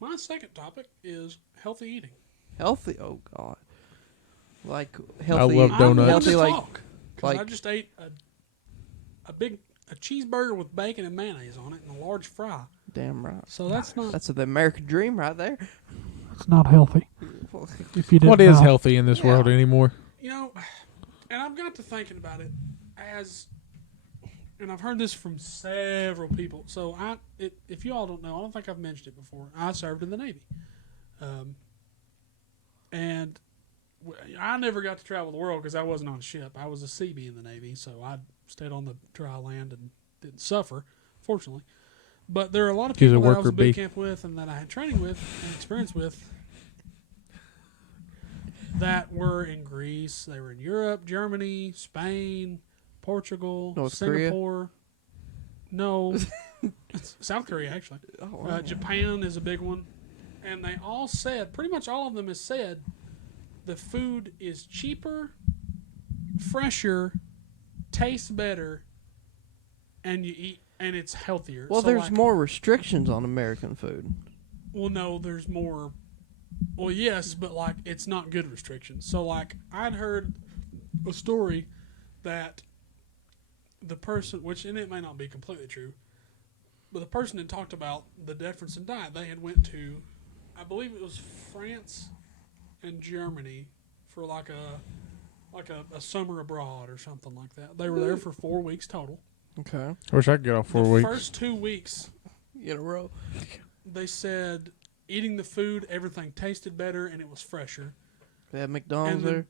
My second topic is healthy eating. Healthy? Oh God. Like I healthy. love I'm donuts. going Healthy to like talk because I like just ate a cheeseburger with bacon and mayonnaise on it and a large fry. damn right. So that's not. That's the American dream right there. It's not healthy. If you didn't What is know. healthy in this Yeah. world anymore? You know, and I've got to thinking about it and I've heard this from several people. So if you all don't know, I don't think I've mentioned it before. I served in the Navy, and I never got to travel the world because I wasn't on a ship. I was a CB in the Navy, so I stayed on the dry land and didn't suffer, fortunately. But there are a lot of He's a people that I was worker in boot bee. camp with and that I had training with and experience with that were in Greece. They were in Europe, Germany, Spain, Portugal, North Korea? Singapore. No, South Korea actually. Oh, wow. Japan is a big one, and they all said, pretty much all of them has said, the food is cheaper, fresher, tastes better, and you eat, and it's healthier. Well, So, there's like, more restrictions on American food. Well, no, there's more. Well, yes, but like it's not good restrictions. So, like, I'd heard a story that the person, which and it may not be completely true, but the person had talked about the difference in diet. They had went to, I believe it was France and Germany for like a summer abroad or something like that. They were there for 4 weeks total. Okay. I wish I could get off 4 The weeks. first 2 weeks, In a row. they said eating the food, everything tasted better and it was fresher. They have McDonald's And then- there.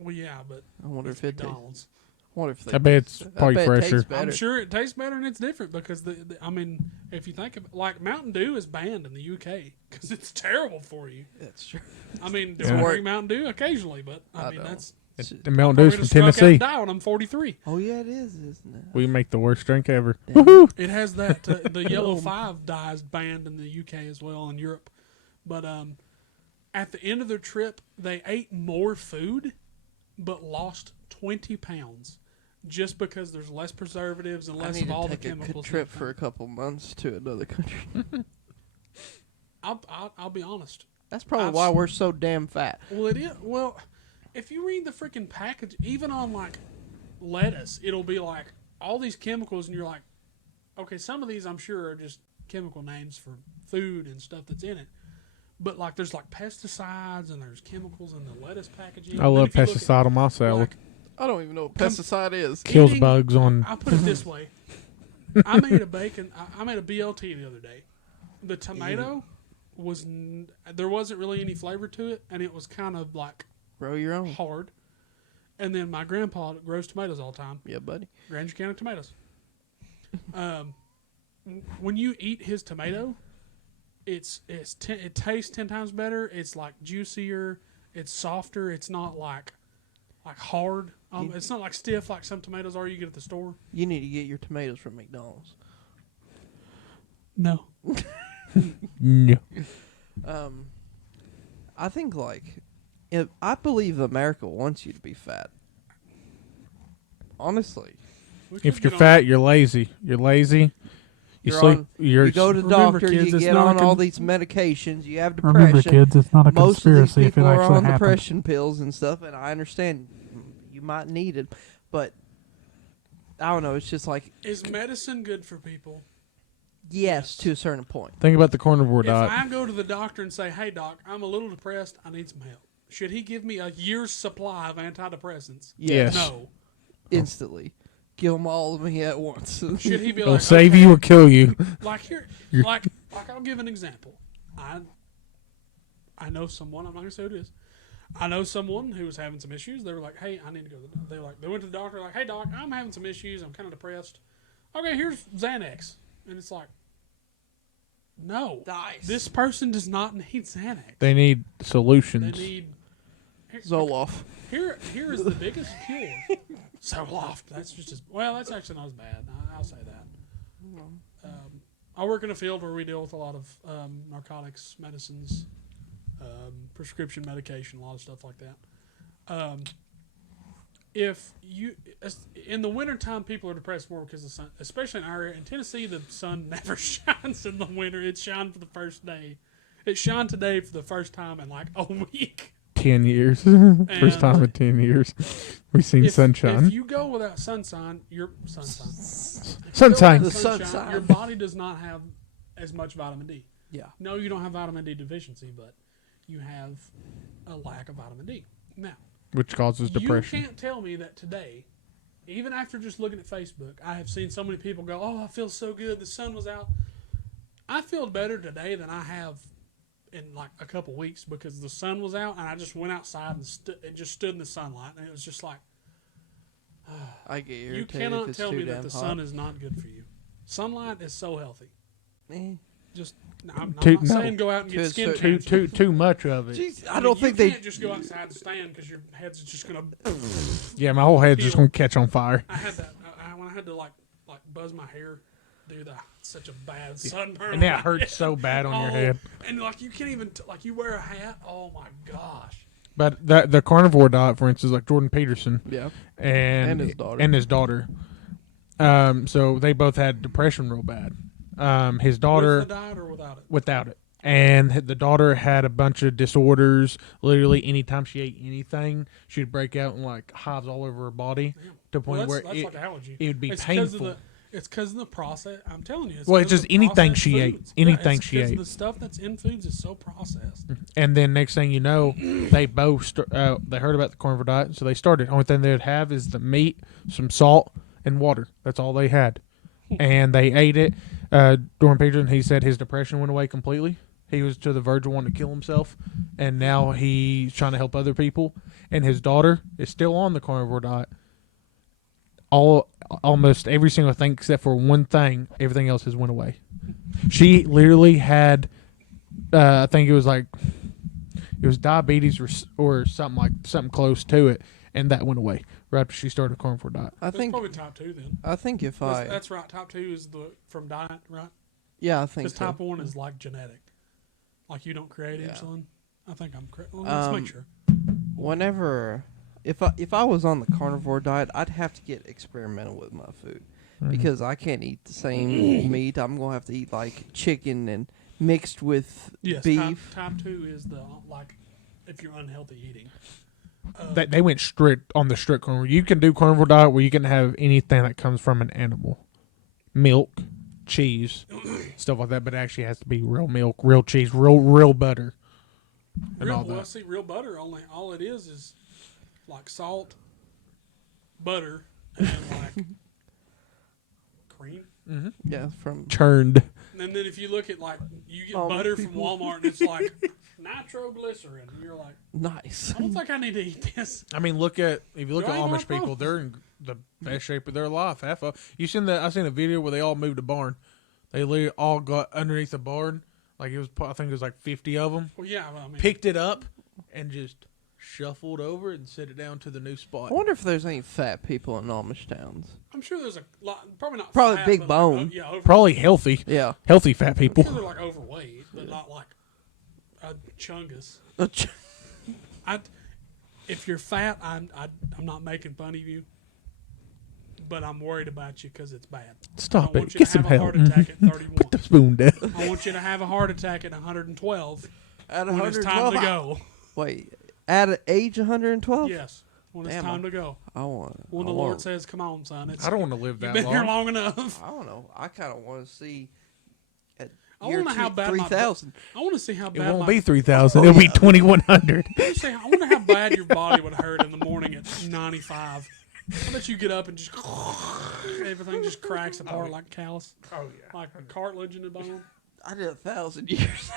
Well, yeah, but I wonder it's if it tastes. McDonald's. I wonder if they I bet it's taste- probably I bet it fresher. tastes better. I'm sure it tastes better and it's different because I mean, if you think of like Mountain Dew is banned in the UK because it's terrible for you. That's true. I mean, do Yeah. I drink Mountain Dew occasionally? But I I mean, don't. that's The Mountain Dew's probably from just struck out Tennessee. and die when I'm 43. Oh yeah, it is, isn't it? We make the worst drink ever. Damn. It has that the yellow 5 dye is banned in the UK as well in Europe. But at the end of their trip, they ate more food, but lost 20 pounds. Just because there's less preservatives and I less need of all to the take a chemicals. good trip for a couple months to another country. I'll be honest. That's probably I've why s- we're so damn fat. Well, it is. Well, if you read the freaking package, even on like lettuce, it'll be like all these chemicals, and you're like, okay, some of these I'm sure are just chemical names for food and stuff that's in it. But like, there's like pesticides and there's chemicals in the lettuce packaging. I And then love if you look at, pesticide on my salad. like, I don't even know what Com- pesticide is. Kills eating- bugs on. I'll put it this way. I made a BLT the other day. The tomato there wasn't really any flavor to it, and it was kind of like Grow your own. hard. And then my grandpa grows tomatoes all the time. Yeah, buddy. Grandeur County tomatoes. When you eat his tomato, it tastes 10 times better. It's like juicier. It's softer. It's not like hard. It's not like stiff like some tomatoes are you get at the store. You need to get your tomatoes from McDonald's. No. No. I think I believe America wants you to be fat. Honestly, If you're fat, you're lazy. You're lazy. You You're sleep. on- You're you go to the Remember, doctor, kids, you it's get not a on all con- these medications, you have Remember, depression. kids, it's not a Most of these conspiracy if it people are actually on happened. depression pills and stuff, and I understand you might need it, but I don't know. It's just like Is medicine good for people? yes, to a certain point. think about the carnivore If diet. I go to the doctor and say, "Hey, doc, I'm a little depressed. I need some help," should he give me a year's supply of antidepressants? Yes. No. Instantly, give them all of me at once. Should he be It'll like, save okay, you or kill you. like here, You're- like I'll give an example. I know someone. I'm not gonna say who it is. I know someone who was having some issues. They were like, "Hey, I need to go." They went to the doctor. Like, "Hey, doc, I'm having some issues. I'm kind of depressed." Okay, here's Xanax, and it's like, no, Nice. this person does not need Xanax. They need They solutions. need Zoloft. Here is the biggest cure. Zoloft. That's just as well. That's actually not as bad. I'll say that. I work in a field where we deal with a lot of narcotics, medicines, prescription medication, a lot of stuff like that. If you in the wintertime, people are depressed more because of the sun, especially in our area. In Tennessee, the sun never shines in the winter. It shines for the first day. It shined today for the first time in like a week. 10 years. And First time in 10 years. We've seen sunshine. If you go without sunshine, your Sunshine. The sunshine. your body does not have as much vitamin D. Yeah. No, you don't have vitamin D deficiency, but you have a lack of vitamin D. Now, Which causes depression. you can't tell me that today, even after just looking at Facebook, I have seen so many people go, "Oh, I feel so good. The sun was out." I feel better today than I have in like a couple weeks because the sun was out and I just went outside and just stood in the sunlight and it was just like, I get irritated you if cannot it's tell too me that damn the hot. sun is not good for you. Sunlight is so healthy. Eh. Just I'm Too- not no. saying go out and To get a skin certain- cancer. Too much of it. Jeez, I mean, don't think you they. can't just go outside and stand because your head's just gonna. Yeah, my whole head's just going to catch on fire. I had that when I had to like buzz my hair, dude. Such a bad sunburn. And on that my hurts head. so bad on your Oh, head. And like you can't even like you wear a hat. Oh my gosh. But the carnivore diet, for instance, like Jordan Peterson Yeah. and his daughter. So they both had depression real bad. His daughter With the diet or without it? without it. And the daughter had a bunch of disorders. Literally, anytime she ate anything, she'd break out in like hives all over her body Damn. to the point Well, where that's like allergy. it would be It's painful. It's because of the process. I'm telling you. It's Well, 'cause it's of just the anything processed she ate. foods. Anything it's she 'cause ate. The stuff that's in foods is so processed. And then next thing you know, they both they heard about the carnivore diet, so they started. Only thing they'd have is the meat, some salt, and water. That's all they had, and they ate it. Jordan Peterson, he said his depression went away completely. He was to the verge of wanting to kill himself, and now he's trying to help other people. And his daughter is still on the carnivore diet. Almost every single thing except for one thing, everything else has went away. She literally had, I think it was diabetes or something close to it, and that went away right after she started a carnivore diet. I That's think. probably type 2 then. I think if I. That's right. Type 2 is from diet, right? Yeah, I think Because so. type 1 is like genetic. Like you don't create Yeah. insulin. I think I'm correct. Well, let's make sure. Whenever, if I was on the carnivore diet, I'd have to get experimental with my food because I can't eat the same meat. I'm gonna have to eat like chicken and mixed with Yes, beef. Type 2 is the like if you're unhealthy eating. They went strict on the strict carnivore. You can do carnivore diet where you can have anything that comes from an animal, milk, cheese, stuff like that. But it actually has to be real milk, real cheese, real butter, and all that. See, real butter only all it is like salt, butter, and like cream. Yeah, from Churned. And then if you look at like you get Oh, butter from people. Walmart and it's like nitroglycerin, and you're like, nice. I don't think I need to eat this. I mean, if you look Do at I even Amish have people, both? they're in the best shape of their life. Half of I seen a video where they all moved a barn. They literally all got underneath the barn, like I think it was like 50 of them. Well, yeah, I mean, Picked it up and just shuffled over and set it down to the new spot. I wonder if there's any fat people in Amish towns. I'm sure there's a lot, probably not. Probably fat, big but bone. Like, yeah, Probably healthy Yeah. fat I'm people. sure they're like overweight, but not like a chungus. If you're fat, I'm not making fun of you, but I'm worried about you because it's bad. Stop I want it. you Get to some have a help. heart attack at 31. Put the spoon down. I want you to have a heart attack at 112 At when it's time to 112. go. Wait, at age 112? Yes, when it's Damn, time to go. I want. When the Lord says, "Come on, son," it's I don't want to live you've that been here long. long enough. I don't know. I kind of want to see. At I year wanna know how bad my 3,000. I want to see how It bad won't my be 3,000. It'll be 2,100. I wonder how bad your body would hurt in the morning at 95. I bet you get up and just everything just cracks apart like callus, Oh yeah. like cartilage in the bone. I did 1,000 years.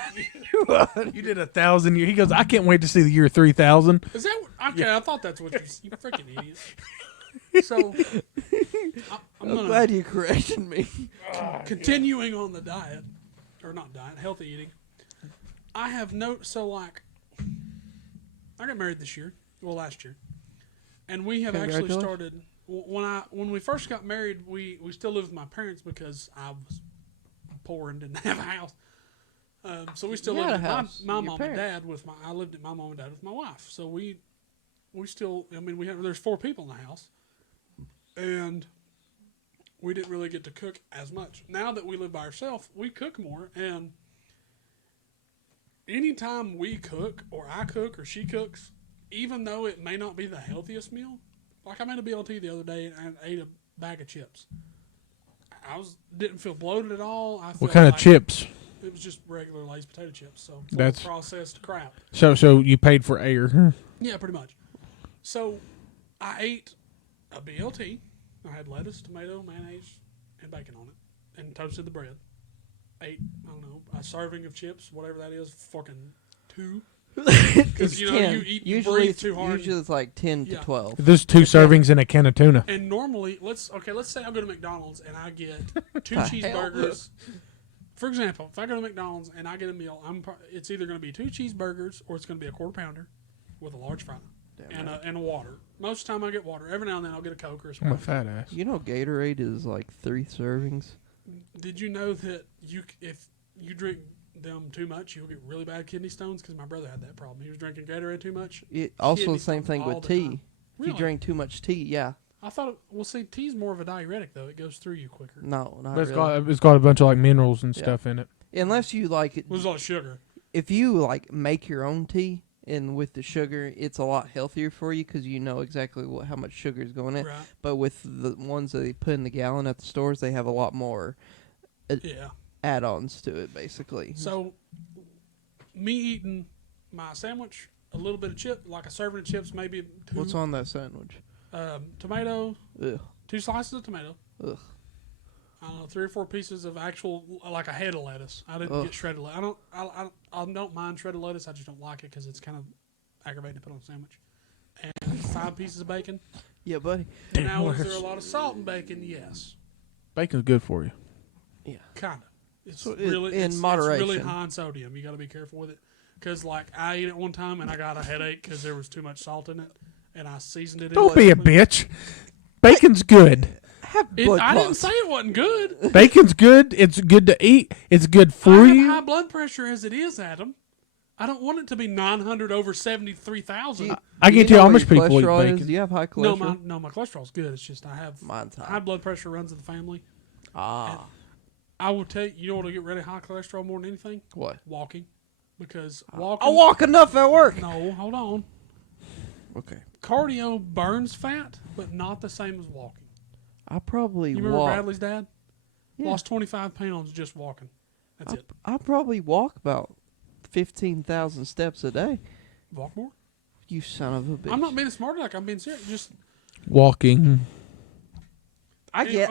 You did 1,000 years. He goes, I can't wait to see the year 3,000. Is that okay? I thought that's what you freaking idiot. So I'm I'm gonna glad you corrected me. continuing on the diet, or not diet, healthy eating. I have I got married this year, last year, and we have actually Congratulations. started. When we first got married, we still lived with my parents because I was poor and didn't have a house. So we still You had lived a at house my with your mom and parents. dad I lived at my mom and dad with my wife. So we still, I mean, there's 4 people in the house, and we didn't really get to cook as much. Now that we live by ourselves, we cook more, and anytime we cook or I cook or she cooks, even though it may not be the healthiest meal, like I made a BLT the other day and I ate a bag of chips. Didn't feel bloated at all. I What felt kind of like chips? It was just regular Lay's potato chips, so That's- processed crap. So you paid for air. Yeah, pretty much. So I ate a BLT. I had lettuce, tomato, mayonnaise, and bacon on it, and toasted the bread. Ate, I don't know, a serving of chips, whatever that is, fucking 2. Because you know 10. you eat, you Usually breathe it's, too hard. usually it's like 10 Yeah. to 12. There's 2 servings and a can of tuna. And normally, let's say I go to McDonald's and I get 2 The hell? cheeseburgers. For example, if I go to McDonald's and I get a meal, it's either going to be 2 cheeseburgers or it's going to be a quarter pounder with a large fry and a water. Most of the time I get water. Every now and then I'll get a Coke or I'm a something. fat ass. You know Gatorade is like 3 servings. Did you know that if you drink them too much, you'll get really bad kidney stones? Because my brother had that problem. He was drinking Gatorade too much. Also Kidney the same stones thing all with the tea. time. If you Really? drink too much tea, yeah. I thought, see, tea's more of a diuretic though. It goes through you quicker. No, not But it's really. got a bunch of like minerals and Yeah. stuff in it. Unless you like it. There's a lot of sugar. If you like make your own tea and with the sugar, it's a lot healthier for you because you know exactly how much sugar is going in. Right. But with the ones that they put in the gallon at the stores, they have a lot more Yeah. add-ons to it, basically. So, me eating my sandwich, a little bit of chip, like a serving of chips, maybe 2 What's on that sandwich? tomato, Ugh. 2 slices of tomato. Ugh. I don't know, 3 or 4 pieces of actual, like a head of lettuce. I didn't Ugh. get shredded lettuce. I don't mind shredded lettuce. I just don't like it because it's kind of aggravating to put on a sandwich. And 5 pieces of bacon. Yeah, buddy. Damn, Now, is Forrest. there a lot of salt in bacon? Yes, Bacon's good for you. Yeah. kind of. It's So really in it's really moderation. high in sodium. You got to be careful with it because, like, I ate it one time and I got a headache because there was too much salt in it, and I seasoned it. Don't in be a something. bitch. Bacon's good. Have It, blood I didn't clots. say it wasn't good. Bacon's good. It's good to eat. It's good I for have you. high blood pressure as it is, Adam. I don't want it to be 900 over 73,000. I Do you guarantee know how what much your people eat cholesterol is? bacon. Do you have high No, cholesterol? my cholesterol's good. It's just I have Mine's high high. blood pressure runs in the family. Ah. I will tell you, you know what will get rid of high cholesterol more than anything? What? Walking. Because walking. I walk enough at work. No, hold on. Okay. Cardio burns fat, but not the same as walking. I probably You remember walk. Bradley's dad? Yeah. Lost 25 pounds just walking. That's it. I probably walk about 15,000 steps a day. Walk more. You son of a bitch. I'm not being smart like I'm being serious. Just Walking. I get.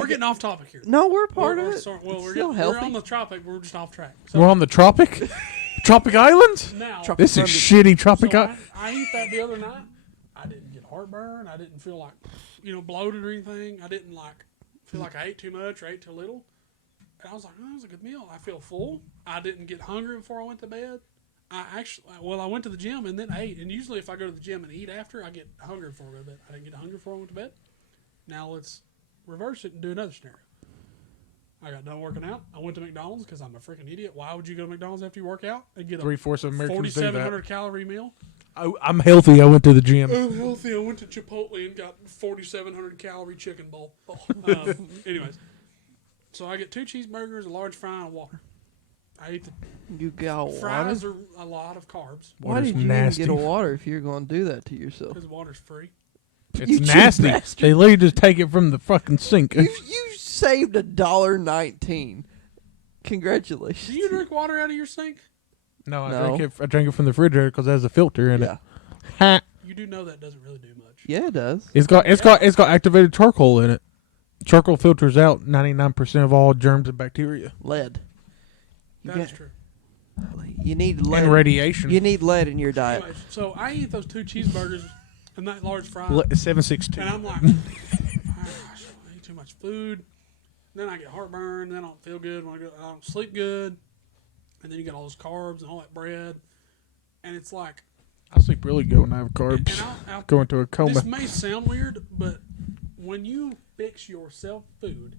We're getting off topic here. No, we're part We're- of we're it. sorry- well, It's we're, still getting, healthy. we're on the tropic. We're just off track. So We're on the tropic. Tropic Islands. now, Tropic- This is shitty tropic. so I ate that the other night. I didn't get heartburn. I didn't feel like, bloated or anything. I didn't feel like I ate too much or ate too little. And I was like, oh, that was a good meal. I feel full. I didn't get hungry before I went to bed. I went to the gym and then ate. And usually if I go to the gym and eat after, I get hungry before I go to bed. I didn't get hungry before I went to bed. Now let's reverse it and do another scenario. I got done working out. I went to McDonald's because I'm a freaking idiot. Why would you go to McDonald's after you work out and get a 3/4 of Americans do that. 4,700 calorie meal? I'm healthy. I went to the gym. I'm healthy. I went to Chipotle and got 4,700 calorie chicken bowl. Anyways, so I get 2 cheeseburgers, a large fry, and water. I eat the You got water. fries are a lot of carbs Why Water's did you nasty. even get a water if you're going to do that to yourself? because water's free. It's You cheap nasty. bastard. They literally just take it from the fucking sink. You saved $1.19. Congratulations. Do you drink water out of your sink? No, No. I drink it from the refrigerator because it has a filter in Yeah. it. Ha. You do know that doesn't really do much. Yeah, it does. It's got activated charcoal in it. Charcoal filters out 99% of all germs and bacteria Lead. You, That is got- true. you need lead. and radiation. You need lead in your diet. Anyways, so I eat those 2 cheeseburgers and that large fry. 762. And I'm like, gosh, I eat too much food. Then I get heartburn. Then I don't feel good. I don't sleep good. And then you get all those carbs and all that bread. And it's like, I sleep really good when I have carbs. and I'll Go into a coma. this may sound weird, but when you fix yourself food,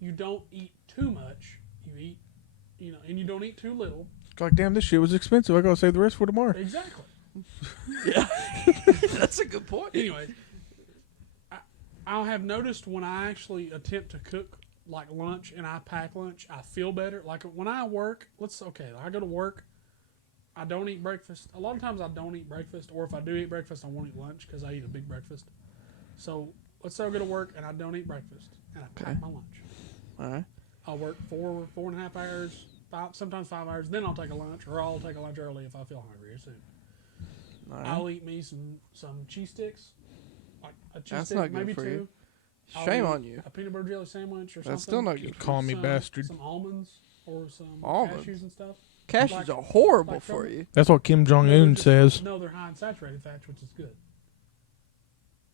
you don't eat too much. You eat, and you don't eat too little. Like, damn, this shit was expensive. I gotta save the rest for tomorrow. Exactly. That's a good point. Anyway, I have noticed when I actually attempt to cook like lunch and I pack lunch, I feel better. Like when I work, I go to work. I don't eat breakfast. A lot of times I don't eat breakfast, or if I do eat breakfast, I won't eat lunch because I eat a big breakfast. So let's say I go to work and I don't eat breakfast and I pack my lunch. All right. I'll work 4.5 hours, sometimes 5 hours. Then I'll take a lunch, or I'll take a lunch early if I feel hungry or soon. All right. I'll eat me some cheese sticks, like a cheese That's stick, not good maybe for 2. you. I'll Shame eat on you. A peanut butter jelly sandwich or something. That's still not good. Call me bastard. Some almonds or some Almonds? cashews and stuff. Cashews are horrible like for chocolate. you. That's what Kim Jong No, Un says. No, they're high in saturated fats, which is good.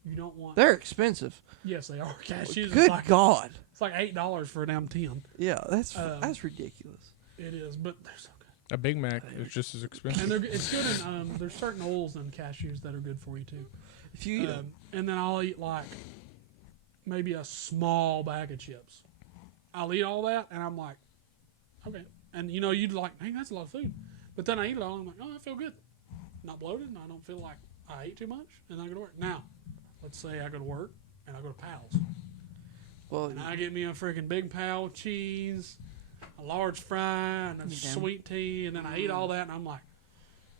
You don't want. They're expensive. Yes, they are. Cashews. Good God. It's like $8 for a damn 10. Yeah, that's ridiculous. It is, but they're so good. A Big Mac is just as expensive. And it's good in there's certain oils in cashews that are good for you too. If you eat them. And then I'll eat like maybe a small bag of chips. I'll eat all that and I'm like, okay. And you'd like, hey, that's a lot of food. But then I eat it all and I'm like, oh, I feel good. Not bloated and I don't feel like I ate too much and I go to work. Now, let's say I go to work and I go to Pal's. Well, And I get me a freaking big pal of cheese, a large fry, and a sweet tea, and then I eat all that, and I'm like,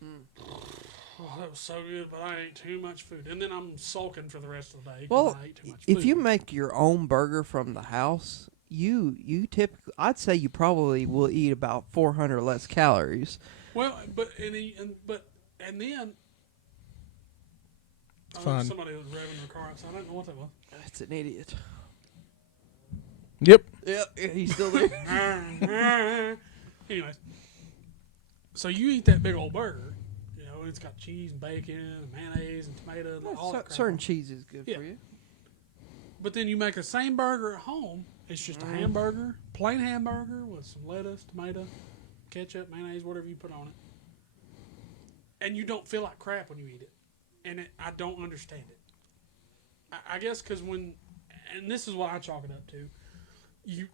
oh, that was so good, but I ate too much food. And then I'm sulking for the rest of the day because I ate too much food. if you make your own burger from the house, you typically, I'd say you probably will eat about 400 less calories. Well, and then Fine. somebody was revving their car outside. I didn't know what that was. That's an idiot. Yep. Yeah, he's still there. Anyways, so you eat that big old burger, and it's got cheese and bacon and mayonnaise and tomato and all that crap. Certain cheese is good for you. But then you make the same burger at home. It's just a hamburger, plain hamburger with some lettuce, tomato, ketchup, mayonnaise, whatever you put on it. And you don't feel like crap when you eat it. And I don't understand it. I guess because and this is what I chalk it up to,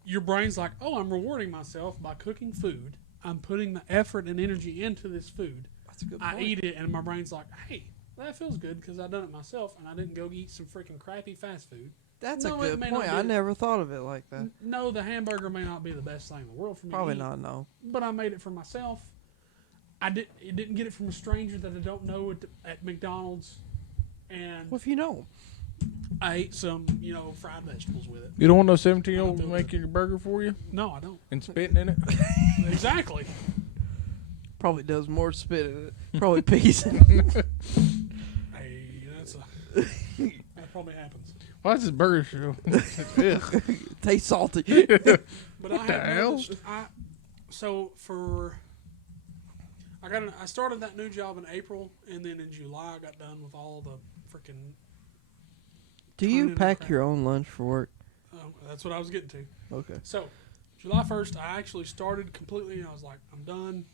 your brain's like, oh, I'm rewarding myself by cooking food. I'm putting the effort and energy into this food. That's a good point. I eat it, and my brain's like, hey, that feels good because I done it myself, and I didn't go eat some freaking crappy fast food. That's No, a it good may point. not be- I never thought of it like that. No, the hamburger may not be the best thing in the world for me. Probably to eat, not, no. But I made it for myself. I didn't get it from a stranger that I don't know at McDonald's, and Well, if you know. I ate some, fried vegetables with it. You don't want no 17-year-old making your burger for you No, I don't. and spitting in it? Exactly. Probably does more spit in it. Probably pees. Hey, that probably happens. Why is this burger show? Tastes salty. But I the have hell? noticed, I started that new job in April, and then in July I got done with all the freaking. Do you pack your own lunch for work? That's what I was getting to. Okay. So, July 1st, I actually started completely. I was like, I'm done.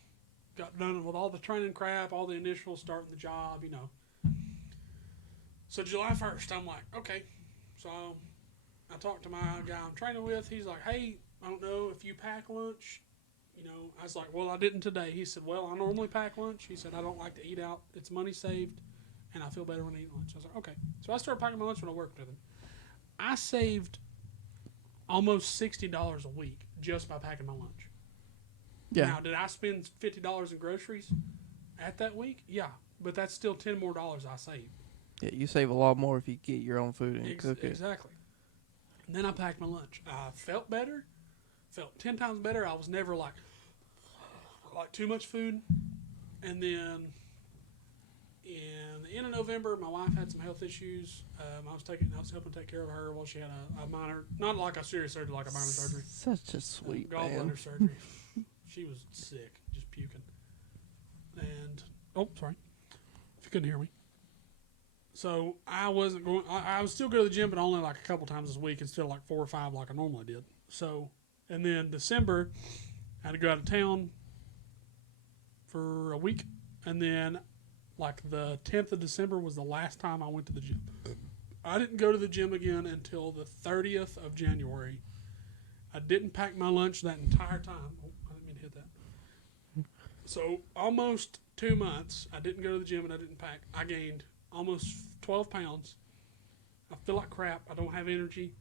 Got done with all the training crap, all the initials, starting the job, So July 1st, I'm like, okay. So I talked to my guy I'm training with. He's like, hey, I don't know if you pack lunch. I was like, well, I didn't today. He said, well, I normally pack lunch. He said, I don't like to eat out. It's money saved, and I feel better when I eat lunch. I was like, okay. So I started packing my lunch when I worked with him. I saved almost $60 a week just by packing my lunch. Yeah. Now, did I spend $50 in groceries at that week? Yeah, but that's still $10 more I saved. Yeah, you save a lot more if you get your own food and cook it. Exactly. And then I packed my lunch. I felt better, felt 10 times better. I was never like too much food. And then in the end of November, my wife had some health issues. I was helping take care of her while she had a minor, not like a serious surgery, like a minor surgery. Such a sweet Gallbladder man. surgery. She was sick, just puking. And, sorry. If you couldn't hear me. So I wasn't going, I was still going to the gym, but only like a couple times this week instead of like 4 or 5 like I normally did. So, and then December, I had to go out of town for a week. And then like the 10th of December was the last time I went to the gym. I didn't go to the gym again until the 30th of January. I didn't pack my lunch that entire time. Oh, I didn't mean to hit that. So almost 2 months, I didn't go to the gym and I didn't pack. I gained almost 12 pounds. I feel like crap. I don't have energy.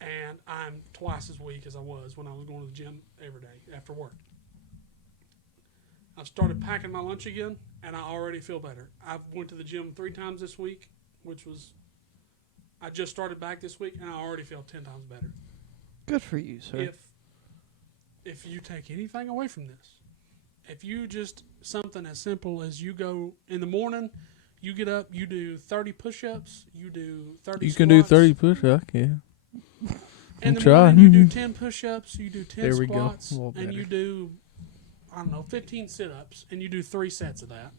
and I'm twice as weak as I was when I was going to the gym every day after work. I've started packing my lunch again, and I already feel better. I went to the gym 3 times this week, which was I just started back this week, and I already feel 10 times better. Good for you, sir. If you take anything away from this, if you just something as simple as you go in the morning, you get up, you do 30 push-ups, you do 30 You squats. can do 30 push-ups, yeah. In the trying. morning, you do 10 push-ups, you do 10 There we go. squats, A little and you better. do, 15 sit-ups, and you do 3 sets of that.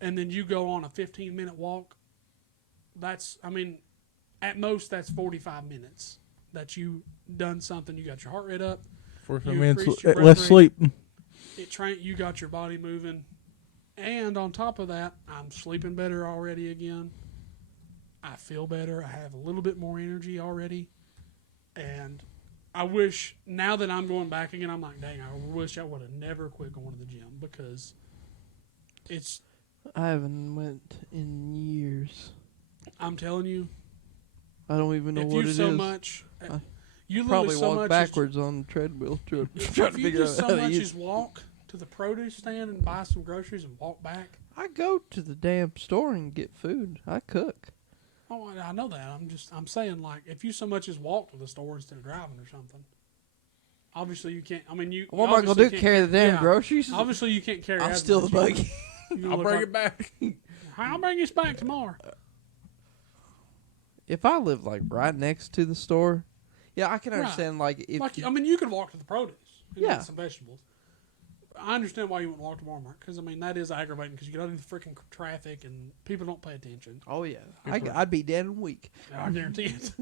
And then you go on a 15-minute walk. At most, that's 45 minutes that you done something. You got your heart rate up. 45 You minutes, increased your breath less rate. sleep. You got your body moving. And on top of that, I'm sleeping better already again. I feel better. I have a little bit more energy already. And I wish, now that I'm going back again, I'm like, dang, I wish I would have never quit going to the gym because I haven't went in years. I'm telling you, I don't even know if what you it so is. much, I you Probably literally so walk much backwards on the treadmill trying If to you figure just out so how to much use as walk to the produce stand and buy some groceries and walk back. I go to the damn store and get food. I cook. Oh, I know that. I'm saying, like, if you so much as walk to the store instead of driving or something. Obviously, you can't. I mean, you. What am I gonna obviously do? can't Carry the damn yeah. groceries? Obviously, you can't carry. I'll as steal the much. buggy. You'll I'll look bring like- it back. I'll bring this back tomorrow. If I live like right next to the store, yeah, I can Right. understand. Like if Like, I mean, you could walk to the produce and Yeah. get some vegetables. I understand why you wouldn't walk to Walmart because that is aggravating because you get out in the freaking traffic and people don't pay attention. oh yeah, Good work. I'd be dead in a week. I guarantee it.